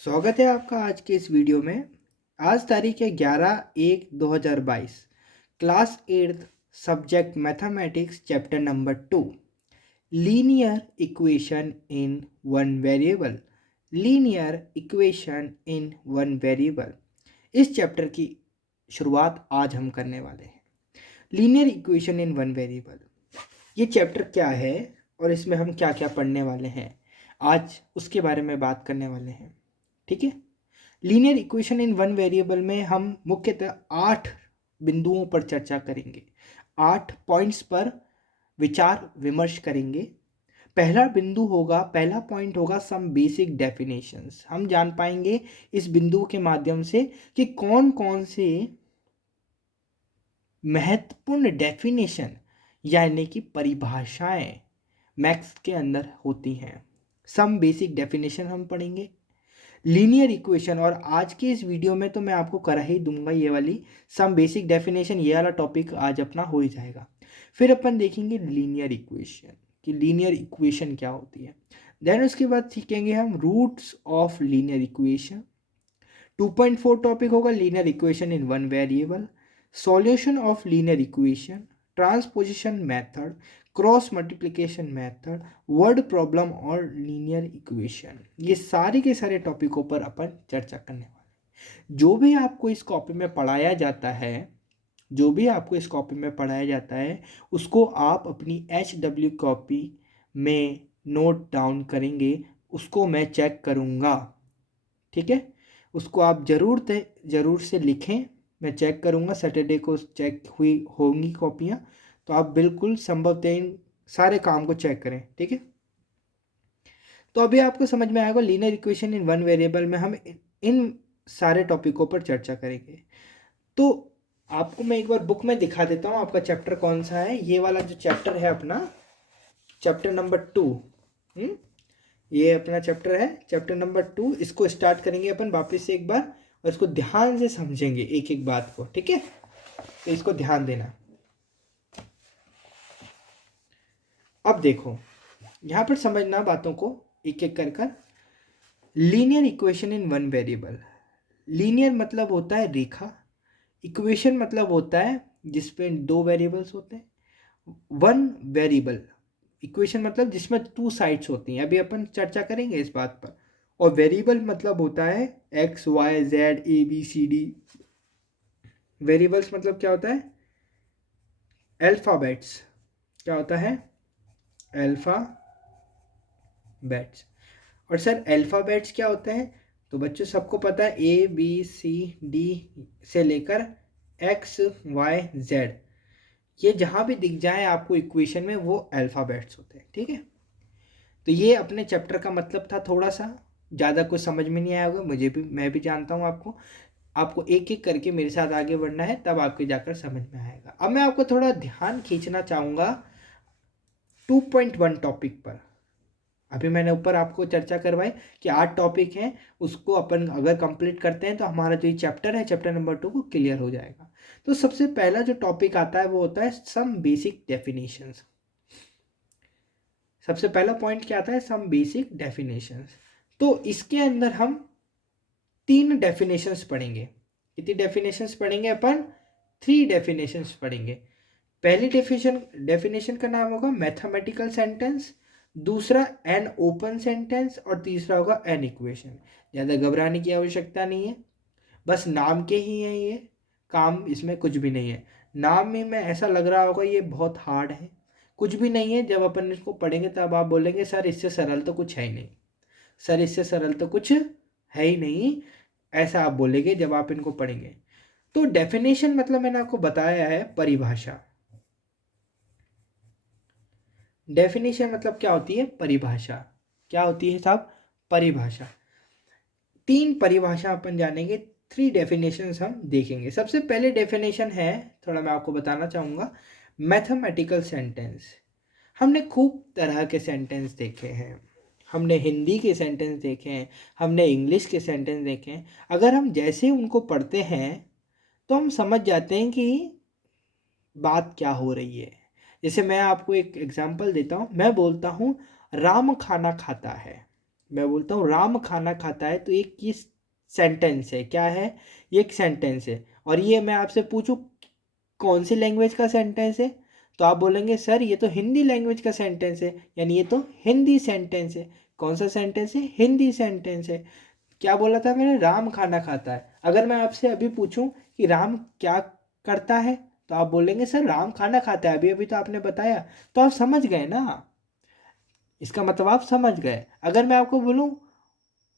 स्वागत है आपका आज के इस वीडियो में। आज तारीख है 11/1/2022। Class 8 subject mathematics chapter number 2 linear equation in one variable. Linear equation in one variable, इस चैप्टर की शुरुआत आज हम करने वाले हैं। Linear equation in one variable, ये चैप्टर क्या है और इसमें हम क्या क्या पढ़ने वाले हैं, आज उसके बारे में बात करने वाले हैं। ठीक है। Linear equation in one variable में हम मुख्यतः 8 बिंदुओं पर चर्चा करेंगे, 8 पॉइंट्स पर विचार विमर्श करेंगे। पहला पॉइंट होगा सम बेसिक डेफिनेशंस। हम जान पाएंगे इस बिंदु के माध्यम से कि कौन कौन से महत्वपूर्ण डेफिनेशन यानी कि परिभाषाएं मैथ्स के अंदर होती हैं। सम बेसिक डेफिनेशन हम पढ़ेंगे। लीनियर इक्वेशन, और आज के इस वीडियो में तो मैं आपको करा ही दूंगा ये वाली सम बेसिक डेफिनेशन, ये वाला टॉपिक आज अपना हो ही जाएगा। फिर अपन देखेंगे लीनियर इक्वेशन कि लीनियर इक्वेशन क्या होती है। देन उसके बाद सीखेंगे हम roots of linear equation. 2.4 topic होगा linear equation in one variable, solution of linear equation, transposition method, cross multiplication method, word problem और लीनियर इक्वेशन। ये सारे के सारे टॉपिकों पर अपन चर्चा करने वाले। जो भी आपको इस कॉपी में पढ़ाया जाता है, उसको आप अपनी HW कॉपी में नोट डाउन करेंगे, उसको मैं चेक करूँगा। ठीक है, उसको आप ज़रूर से लिखें, मैं चेक करूँगा। सैटरडे को चेक हुई होंगी कॉपियाँ, तो आप बिल्कुल संभवतः इन सारे काम को चेक करें। ठीक है, तो अभी आपको समझ में आएगा linear equation in one variable में हम इन सारे टॉपिकों पर चर्चा करेंगे। तो आपको मैं एक बार बुक में दिखा देता हूँ आपका चैप्टर कौन सा है। ये वाला जो चैप्टर है अपना, चैप्टर नंबर 2, ये अपना चैप्टर है, चैप्टर नंबर 2। इसको स्टार्ट करेंगे अपन वापस से एक बार, और इसको ध्यान से समझेंगे एक एक बात को। ठीक है, तो इसको ध्यान देना। अब देखो, यहाँ पर समझना बातों को एक एक कर कर। Linear equation in one variable. Linear मतलब होता है रेखा, इक्वेशन मतलब होता है जिसपे 2 वेरिएबल्स होते हैं। वन वेरिएबल इक्वेशन मतलब जिसमें 2 साइड्स होती हैं, अभी अपन चर्चा करेंगे इस बात पर। और वेरिएबल मतलब होता है X Y Z A B C D. Variables मतलब क्या होता है? अल्फ़ाबेट्स। क्या होता है? अल्फ़ाबेट्स। और सर अल्फ़ाबेट्स क्या होते हैं? तो बच्चों सबको पता है ए बी सी डी से लेकर एक्स वाई जेड, ये जहाँ भी दिख जाए आपको इक्वेशन में वो अल्फ़ाबेट्स होते हैं। ठीक है, तो ये अपने चैप्टर का मतलब था। थोड़ा सा ज़्यादा कुछ समझ में नहीं आया होगा, मैं भी जानता हूँ। आपको एक एक करके मेरे साथ आगे बढ़ना है, तब आपके जाकर समझ में आएगा। अब मैं आपको थोड़ा ध्यान खींचना चाहूँगा 2.1 टॉपिक पर। अभी मैंने ऊपर आपको चर्चा करवाई कि 8 टॉपिक हैं, उसको अपन अगर कंप्लीट करते हैं तो हमारा जो ये चैप्टर है, चैप्टर नंबर 2 को क्लियर हो जाएगा। तो सबसे पहला जो टॉपिक आता है वो होता है सम बेसिक डेफिनेशंस। सबसे पहला पॉइंट क्या आता है? Some basic definitions. तो इसके अंदर हम 3 डेफिनेशंस पढ़ेंगे। कितनी डेफिनेशंस पढ़ेंगे अपन? 3 डेफिनेशंस पढ़ेंगे। पहली डेफिनेशन का नाम होगा मैथमेटिकल सेंटेंस, दूसरा एन ओपन सेंटेंस, और तीसरा होगा एन इक्वेशन। ज़्यादा घबराने की आवश्यकता नहीं है, बस नाम के ही हैं ये, काम इसमें कुछ भी नहीं है। नाम में ऐसा लग रहा होगा ये बहुत हार्ड है, कुछ भी नहीं है। जब अपन इसको पढ़ेंगे तब आप बोलेंगे सर इससे सरल तो कुछ है ही नहीं, सर इससे सरल तो कुछ है ही नहीं, ऐसा आप बोलेंगे जब आप इनको पढ़ेंगे। तो डेफिनेशन मतलब मैंने आपको बताया है परिभाषा। डेफिनेशन मतलब क्या होती है? परिभाषा। क्या होती है साहब? परिभाषा। 3 परिभाषा अपन जानेंगे, 3 डेफिनेशंस हम देखेंगे। सबसे पहले डेफिनेशन है, थोड़ा मैं आपको बताना चाहूँगा, मैथमेटिकल सेंटेंस। हमने खूब तरह के सेंटेंस देखे हैं, हमने हिंदी के सेंटेंस देखे हैं, हमने इंग्लिश के सेंटेंस देखे हैं। अगर हम जैसे ही उनको पढ़ते हैं तो हम समझ जाते हैं कि बात क्या हो रही है। जैसे मैं आपको एक एग्जांपल देता हूँ, मैं बोलता हूँ राम खाना खाता है, मैं बोलता हूँ राम खाना खाता है, तो एक ये सेंटेंस है, क्या है, ये एक सेंटेंस है। और ये मैं आपसे पूछूं कौन सी लैंग्वेज का सेंटेंस है, तो आप बोलेंगे सर ये तो हिंदी लैंग्वेज का सेंटेंस है, यानी ये तो हिंदी सेंटेंस है। कौन सा सेंटेंस है, हिंदी सेंटेंस है। क्या बोला था मैंने, राम खाना खाता है। अगर मैं आपसे अभी पूछूं कि राम क्या करता है, तो आप बोलेंगे सर राम खाना खाता है, अभी अभी तो आपने बताया। तो आप समझ गए ना, इसका मतलब आप समझ गए। अगर मैं आपको बोलूं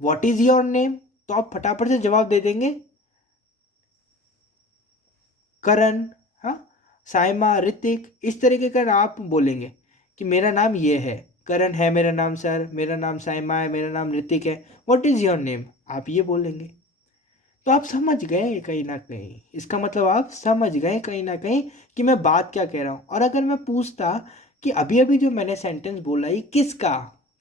व्हाट इज योर नेम, तो आप फटाफट से जवाब दे देंगे करण, हाँ, साइमा, ऋतिक, इस तरीके का आप बोलेंगे कि मेरा नाम ये है, करण है मेरा नाम सर, मेरा नाम साइमा है, मेरा नाम ऋतिक है, व्हाट इज़ योर नेम, आप ये बोलेंगे। तो आप समझ गए कहीं ना कहीं, इसका मतलब आप समझ गए कहीं ना कहीं कि मैं बात क्या कह रहा हूँ। और अगर मैं पूछता कि अभी अभी जो मैंने सेंटेंस बोला ये किसका,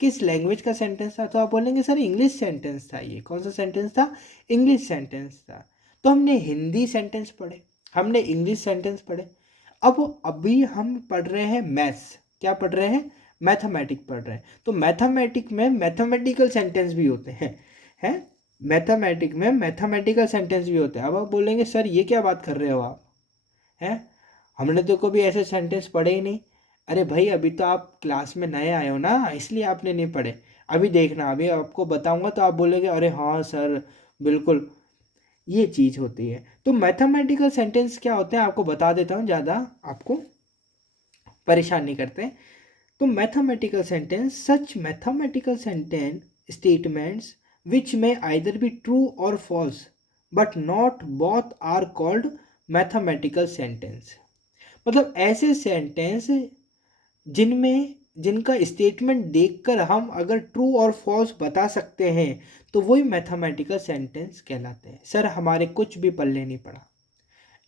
किस लैंग्वेज का सेंटेंस था, तो आप बोलेंगे सर इंग्लिश सेंटेंस था। ये कौन सा सेंटेंस था, इंग्लिश सेंटेंस था। तो हमने हिंदी सेंटेंस पढ़े, हमने इंग्लिश सेंटेंस पढ़े। अब अभी हम पढ़ रहे हैं मैथ्स, क्या पढ़ रहे हैं, मैथमेटिक पढ़ रहे हैं। तो मैथमेटिक में मैथमेटिकल सेंटेंस भी होते हैं मैथमेटिक में मैथमेटिकल सेंटेंस भी होते हैं। अब आप बोलेंगे सर ये क्या बात कर रहे हो आप, हैं, हमने तो कभी ऐसे सेंटेंस पढ़े ही नहीं। अरे भाई अभी तो आप क्लास में नए आए हो ना, इसलिए आपने नहीं पढ़े। अभी देखना, अभी आपको बताऊंगा तो आप बोलोगे अरे हाँ सर बिल्कुल, ये चीज़ होती है। तो मैथमेटिकल सेंटेंस क्या होते हैं आपको बता देता हूँ, ज़्यादा आपको परेशान नहीं करते। तो mathematical sentence, such mathematical sentence statements which may either be true or false but not both are called mathematical sentence। मतलब ऐसे सेंटेंस जिनमें जिनका स्टेटमेंट देखकर हम अगर ट्रू और फॉल्स बता सकते हैं, तो वही मैथमेटिकल सेंटेंस कहलाते हैं। सर हमारे कुछ भी पल्ले नहीं पड़ा।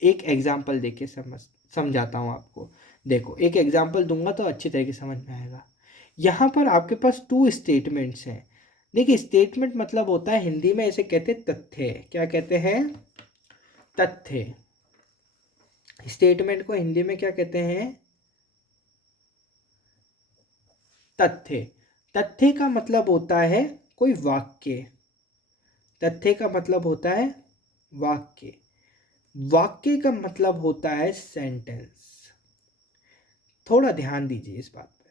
एक एग्जाम्पल देके समझाता हूँ आपको। देखो एक एग्जाम्पल दूंगा तो अच्छी तरीके से समझ में आएगा। यहाँ पर आपके पास टू स्टेटमेंट्स हैं। देखिए स्टेटमेंट मतलब होता है हिंदी में ऐसे कहते हैं तथ्य, क्या कहते हैं, तथ्य। स्टेटमेंट को हिंदी में क्या कहते हैं, तथ्य। तथ्य का मतलब होता है कोई वाक्य, तथ्य का मतलब होता है वाक्य, वाक्य का मतलब होता है सेंटेंस। थोड़ा ध्यान दीजिए इस बात पे,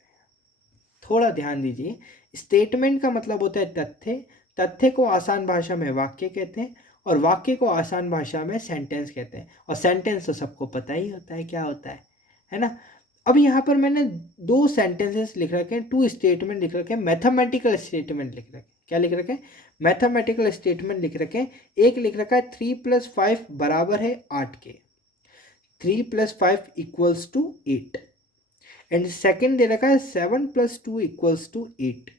थोड़ा ध्यान दीजिए। स्टेटमेंट का मतलब होता है तथ्य, तथ्य को आसान भाषा में वाक्य कहते हैं, और वाक्य को आसान भाषा में सेंटेंस कहते हैं। और सेंटेंस तो सबको पता ही होता है क्या होता है ना। अब यहाँ पर मैंने दो सेंटेंसेस लिख रखे हैं, टू स्टेटमेंट लिख रखे हैं, मैथमेटिकल स्टेटमेंट लिख रखे हैं। क्या लिख रखे हैं, मैथमेटिकल स्टेटमेंट लिख रखे हैं। एक लिख रखा है 3+5 बराबर है 8 के, 3+5 = 8। एंड सेकेंड दे रखा है 7+2 = 8।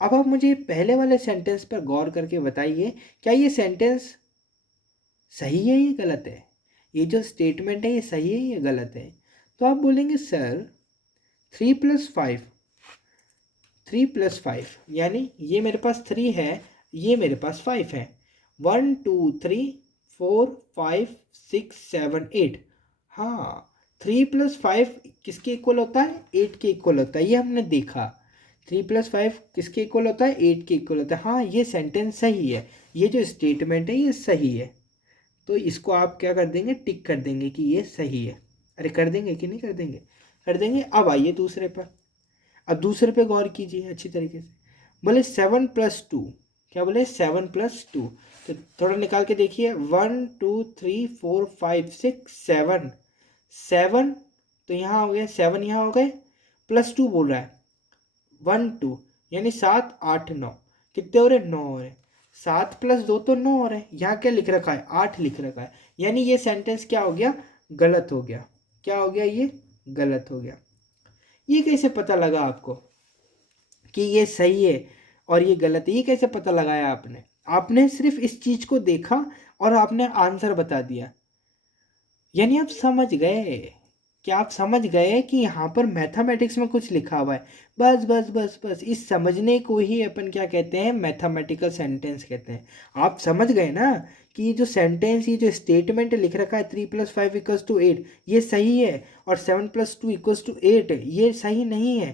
अब आप मुझे पहले वाले सेंटेंस पर गौर करके बताइए, क्या ये सेंटेंस सही है या गलत है, ये जो स्टेटमेंट है ये सही है या गलत है। तो आप बोलेंगे सर 3+5, 3+5 यानी ये मेरे पास 3 है, ये मेरे पास 5 है। 1 2 3 4 5 6 7 8। हाँ 3+5 किसके इक्वल होता है, 8 के इक्वल होता है, ये हमने देखा। 3+5 किसके इक्वल होता है, 8 के इक्वल होता है। हाँ ये सेंटेंस सही है, ये जो स्टेटमेंट है ये सही है। तो इसको आप क्या कर देंगे, टिक कर देंगे कि ये सही है। अरे कर देंगे कि नहीं कर देंगे, कर देंगे। अब आइए दूसरे पर, अब दूसरे पे गौर कीजिए अच्छी तरीके से। बोले 7+2, क्या बोले 7+2, तो थोड़ा निकाल के देखिए। 1 2 3 4 5 6 7, 7 तो यहाँ हो गया, 7 यहाँ हो गए, +2 बोल रहा है, 1 2 यानी 7 8 9, कितने हो रहे, 9 हो रहे। 7+2 तो 9 हो रहे। यहाँ क्या लिख रखा है, 8 लिख रखा है, यानी ये सेंटेंस क्या हो गया, गलत हो गया। क्या हो गया, ये गलत हो गया। ये कैसे पता लगा आपको कि ये सही है और ये गलत है, ये कैसे पता लगाया आपने, आपने सिर्फ इस चीज को देखा और आपने आंसर बता दिया, यानी आप समझ गए। क्या आप समझ गए कि यहाँ पर मैथमेटिक्स में कुछ लिखा हुआ है। बस बस बस बस इस समझने को ही अपन क्या कहते हैं, मैथमेटिकल सेंटेंस कहते हैं। आप समझ गए ना कि ये जो सेंटेंस, ये जो स्टेटमेंट लिख रखा है 3+5 = 8, ये सही है, और 7+2 = 8 ये सही नहीं है।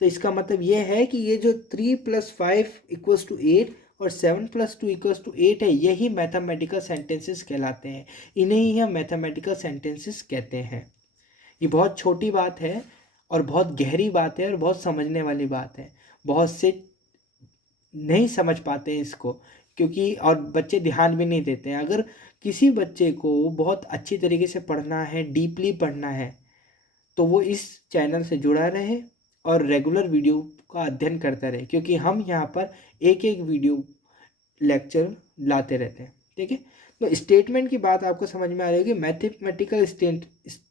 तो इसका मतलब ये है कि ये जो 3 + 5 = 8 और 7 + 2 = 8 है, यही मैथमेटिकल सेंटेंसेस कहलाते हैं। इन्हें ही हम मैथमेटिकल सेंटेंसेस कहते हैं। ये बहुत छोटी बात है और बहुत गहरी बात है और बहुत समझने वाली बात है। बहुत से नहीं समझ पाते हैं इसको, क्योंकि और बच्चे ध्यान भी नहीं देते हैं। अगर किसी बच्चे को बहुत अच्छी तरीके से पढ़ना है, डीपली पढ़ना है, तो वो इस चैनल से जुड़ा रहे और रेगुलर वीडियो का अध्ययन करता रहे, क्योंकि हम यहाँ पर एक एक वीडियो लेक्चर लाते रहते हैं। ठीक है, तो स्टेटमेंट की बात आपको समझ में आ रही होगी। मैथमेटिकल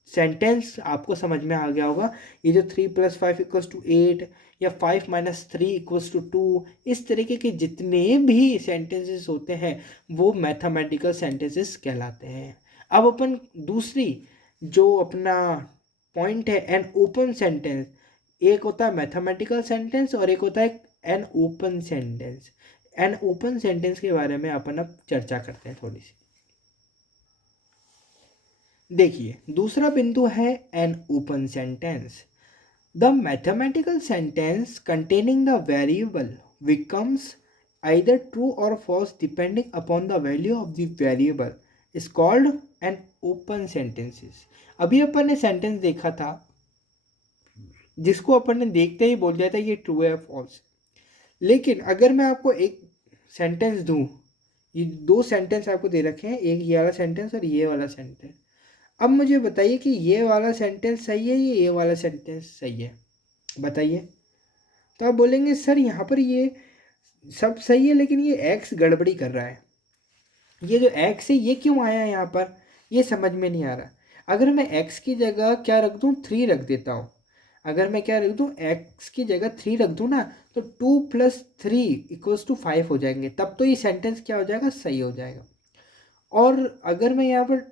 सेंटेंस आपको समझ में आ गया होगा। ये जो 3 + 5 = 8 या 5 - 3 = 2, इस तरीके के जितने भी सेंटेंसेस होते हैं वो मैथमेटिकल सेंटेंसेस कहलाते हैं। अब अपन दूसरी जो अपना पॉइंट है, एन ओपन सेंटेंस। एक होता है मैथमेटिकल सेंटेंस और एक होता है an open sentence. An open sentence के बारे में अपन अब चर्चा करते हैं थोड़ी सी। देखिए, दूसरा बिंदु है an open sentence. The mathematical sentence containing the variable becomes either true or false depending upon the value of the variable is called an open sentences। अभी अपन ने सेंटेंस देखा था जिसको अपन ने देखते ही बोल दिया था ये ट्रू है फॉल्स। लेकिन अगर मैं आपको एक सेंटेंस दूं, ये दो सेंटेंस आपको दे रखे हैं, एक ये वाला सेंटेंस और ये वाला सेंटेंस। अब मुझे बताइए कि ये वाला सेंटेंस सही है या ये वाला सेंटेंस सही है, बताइए। तो आप बोलेंगे सर यहाँ पर ये सब सही है लेकिन ये एक्स गड़बड़ी कर रहा है। ये जो एक्स है ये क्यों आया यहाँ पर, ये समझ में नहीं आ रहा। अगर मैं एक्स की जगह क्या रख दूँ, 3 रख देता हूँ। अगर मैं क्या रख दूँ, एक्स की जगह 3 रख दूँ ना, तो 2 + 3 = 5 हो जाएंगे। तब तो ये सेंटेंस क्या हो जाएगा, सही हो जाएगा। और अगर मैं यहाँ पर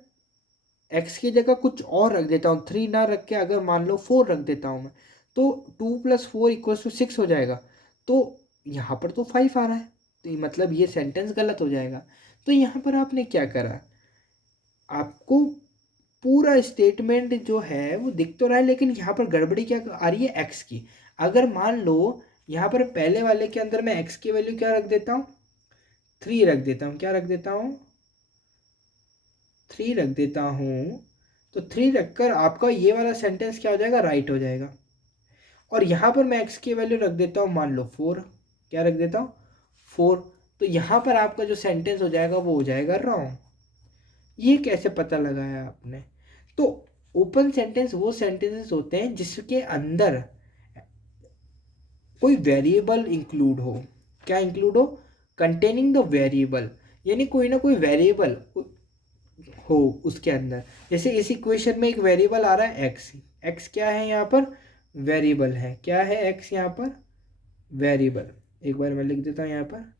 एक्स की जगह कुछ और रख देता हूँ, 3 ना रख के अगर मान लो 4 रख देता हूँ मैं, तो 2 + 4 = 6 हो जाएगा। तो यहाँ पर तो 5 आ रहा है, तो ये मतलब ये सेंटेंस गलत हो जाएगा। तो यहाँ पर आपने क्या करा, आपको पूरा स्टेटमेंट जो है वो दिख तो रहा है, लेकिन यहाँ पर गड़बड़ी क्या आ रही है, एक्स की। अगर मान लो यहाँ पर पहले वाले के अंदर मैं एक्स की वैल्यू क्या रख देता हूँ, 3 रख देता हूँ। क्या रख देता हूँ, 3 रख देता हूँ। तो 3 रखकर आपका ये वाला सेंटेंस क्या हो जाएगा, राइट हो जाएगा। और यहाँ पर मैं एक्स की वैल्यू रख देता हूँ मान लो 4। क्या रख देता हूँ, 4। तो यहाँ पर आपका जो सेंटेंस हो जाएगा वो हो जाएगा रॉन्ग। ये कैसे पता लगाया आपने। तो ओपन सेंटेंस वो सेंटेंसेस होते हैं जिसके अंदर कोई वेरिएबल इंक्लूड हो। क्या इंक्लूड हो, कंटेनिंग द वेरिएबल, यानी कोई ना कोई वेरिएबल हो उसके अंदर। जैसे इस इक्वेशन में एक वेरिएबल आ रहा है एक्स। एक्स क्या है यहाँ पर, वेरिएबल है। क्या है एक्स यहाँ पर, वेरिएबल। एक बार मैं लिख देता हूँ यहाँ पर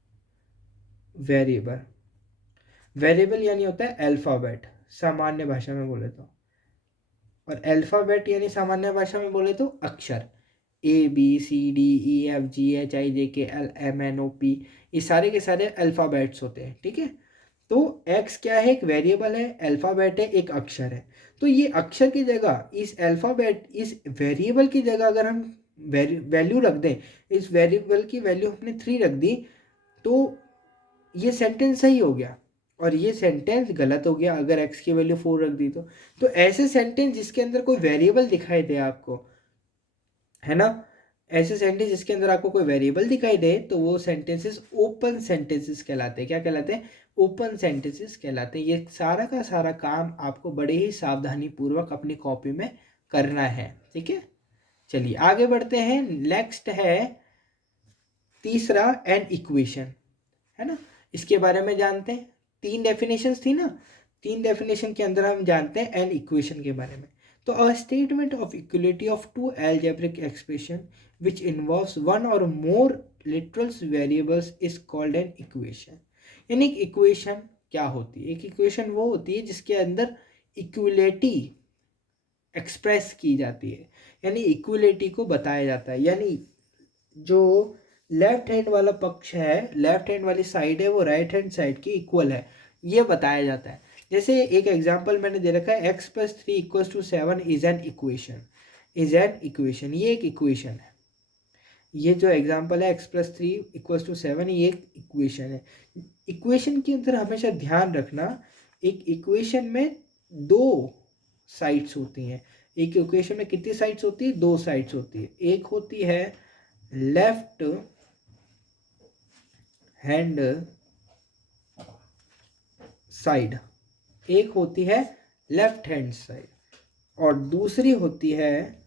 वेरिएबल। वेरिएबल यानी होता है अल्फ़ाबेट, सामान्य भाषा में बोले तो। और अल्फ़ाबेट यानी सामान्य भाषा में बोले तो अक्षर, ABCDEFGHIJKLMNOP, ये सारे के सारे अल्फ़ाबेट्स होते हैं। ठीक है, तो x क्या है, एक वेरिएबल है, अल्फ़ाबेट है, एक अक्षर है। तो ये अक्षर की जगह इस अल्फ़ाबेट, इस वेरिएबल की जगह अगर हम वैल्यू रख दें, इस वेरिएबल की वैल्यू हमने 3 रख दी, तो ये सेंटेंस सही हो गया और ये सेंटेंस गलत हो गया अगर x की वैल्यू 4 रख दी तो ऐसे सेंटेंस जिसके अंदर कोई वेरिएबल दिखाई दे आपको, है ना, ऐसे सेंटेंस जिसके अंदर आपको कोई वेरिएबल दिखाई दे, तो वो सेंटेंसेस ओपन सेंटेंसेस कहलाते हैं। क्या कहलाते हैं, ओपन सेंटेंसेस कहलाते हैं। ये सारा का सारा काम आपको बड़े ही सावधानी पूर्वक अपनी कॉपी में करना है। ठीक है, चलिए आगे बढ़ते हैं। नेक्स्ट है तीसरा, एन इक्वेशन, है ना। इसके बारे में जानते हैं, 3 डेफिनेशंस थी ना, 3 डेफिनेशन के अंदर हम जानते हैं एन इक्वेशन के बारे में। तो a statement of equality of two algebraic expression which involves one or more literal variables is called an equation. यानी इक्वेशन क्या होती है, एक इक्वेशन वो होती है जिसके अंदर इक्वलिटी एक्सप्रेस की जाती है, यानी इक्वलिटी को बताया जाता है। यानी जो लेफ्ट हैंड वाला पक्ष है, लेफ्ट हैंड वाली साइड है, वो राइट हैंड साइड की इक्वल है, ये बताया जाता है। जैसे एक एग्जांपल मैंने दे रखा है, x + 3 = 7 is an equation. Is an equation, ये एक इक्वेशन है। ये जो एग्जांपल है x+3=7, ये एक इक्वेशन है। इक्वेशन के अंदर हमेशा ध्यान रखना, एक इक्वेशन में दो साइड्स होती हैं। एक इक्वेशन में कितनी साइड्स होती है? दो साइड्स होती है। एक होती है लेफ्ट हैंड साइड, एक होती है लेफ्ट हैंड साइड, और दूसरी होती है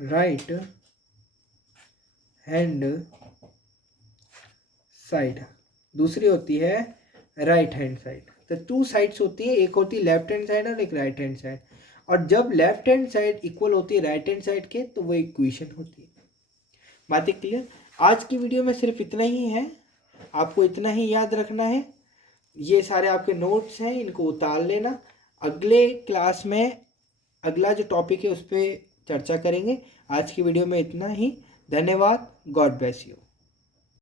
राइट हैंड साइड। दूसरी होती है राइट हैंड साइड। तो टू साइड्स होती है, एक होती है लेफ्ट हैंड साइड और एक राइट हैंड साइड। और जब लेफ्ट हैंड साइड इक्वल होती है राइट हैंड साइड के, तो वो इक्वेशन होती है। बातें क्लियर? आज की वीडियो में सिर्फ इतना ही है, आपको इतना ही याद रखना है। ये सारे आपके नोट्स हैं, इनको उतार लेना। अगले क्लास में अगला जो टॉपिक है उस पर चर्चा करेंगे। आज की वीडियो में इतना ही। धन्यवाद। God bless you.